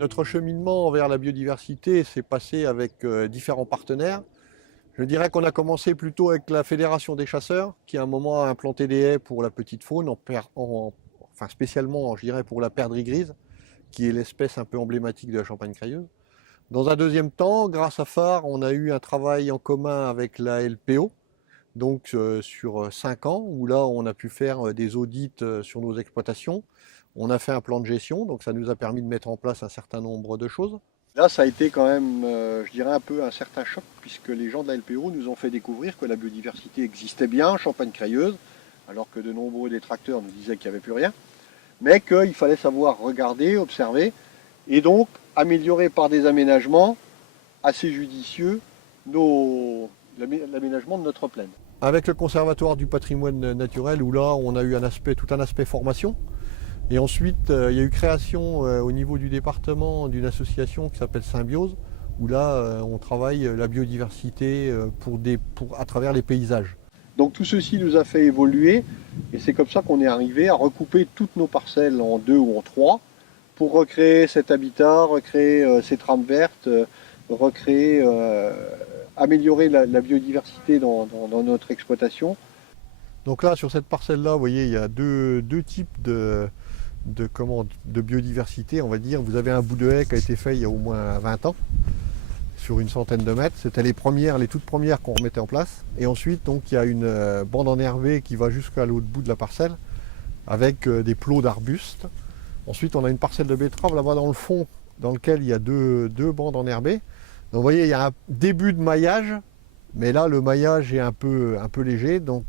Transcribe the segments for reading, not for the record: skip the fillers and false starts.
Notre cheminement vers la biodiversité s'est passé avec différents partenaires. Je dirais qu'on a commencé plutôt avec la Fédération des chasseurs, qui à un moment a implanté des haies pour la petite faune, enfin spécialement, je dirais, pour la perdrix grise, qui est l'espèce un peu emblématique de la Champagne crayeuse. Dans un deuxième temps, grâce à phare, on a eu un travail en commun avec la LPO, donc sur 5 ans, où là on a pu faire des audits sur nos exploitations. On a fait un plan de gestion, donc ça nous a permis de mettre en place un certain nombre de choses. Là, ça a été quand même, je dirais, un peu un certain choc, puisque les gens de la LPO nous ont fait découvrir que la biodiversité existait bien, Champagne crayeuse, alors que de nombreux détracteurs nous disaient qu'il n'y avait plus rien, mais qu'il fallait savoir regarder, observer, et donc améliorer par des aménagements assez judicieux l'aménagement de notre plaine. Avec le Conservatoire du patrimoine naturel, où là, on a eu tout un aspect formation. Et ensuite, il y a eu création au niveau du département d'une association qui s'appelle Symbiose, où là, on travaille la biodiversité à travers les paysages. Donc tout ceci nous a fait évoluer, et c'est comme ça qu'on est arrivé à recouper toutes nos parcelles en 2 ou en 3, pour recréer cet habitat, recréer ces trames vertes, améliorer la biodiversité dans notre exploitation. Donc là, sur cette parcelle-là, vous voyez, il y a deux types de biodiversité, on va dire. Vous avez un bout de haie qui a été fait il y a au moins 20 ans, sur une centaine de mètres. C'était les toutes premières qu'on remettait en place. Et ensuite, donc, il y a une bande enherbée qui va jusqu'à l'autre bout de la parcelle, avec des plots d'arbustes. Ensuite, on a une parcelle de betterave là-bas dans le fond, dans lequel il y a deux bandes enherbées. Donc vous voyez, il y a un début de maillage, mais là, le maillage est un peu léger. Donc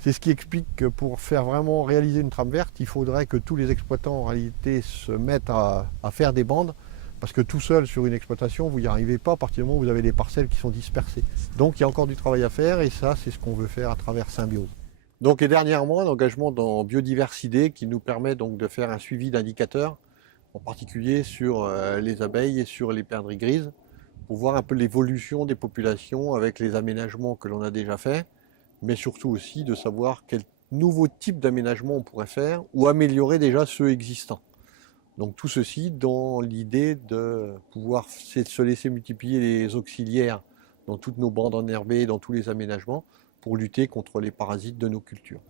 c'est ce qui explique que pour faire vraiment réaliser une trame verte, il faudrait que tous les exploitants en réalité se mettent à faire des bandes, parce que tout seul sur une exploitation, vous n'y arrivez pas à partir du moment où vous avez des parcelles qui sont dispersées. Donc il y a encore du travail à faire, et ça, c'est ce qu'on veut faire à travers Symbiose. Donc, et dernièrement, un engagement dans Biodiversité qui nous permet donc de faire un suivi d'indicateurs, en particulier sur les abeilles et sur les perdrix grises, pour voir un peu l'évolution des populations avec les aménagements que l'on a déjà faits, mais surtout aussi de savoir quel nouveau type d'aménagement on pourrait faire ou améliorer déjà ceux existants. Donc tout ceci dans l'idée de pouvoir se laisser multiplier les auxiliaires dans toutes nos bandes enherbées, dans tous les aménagements, pour lutter contre les parasites de nos cultures.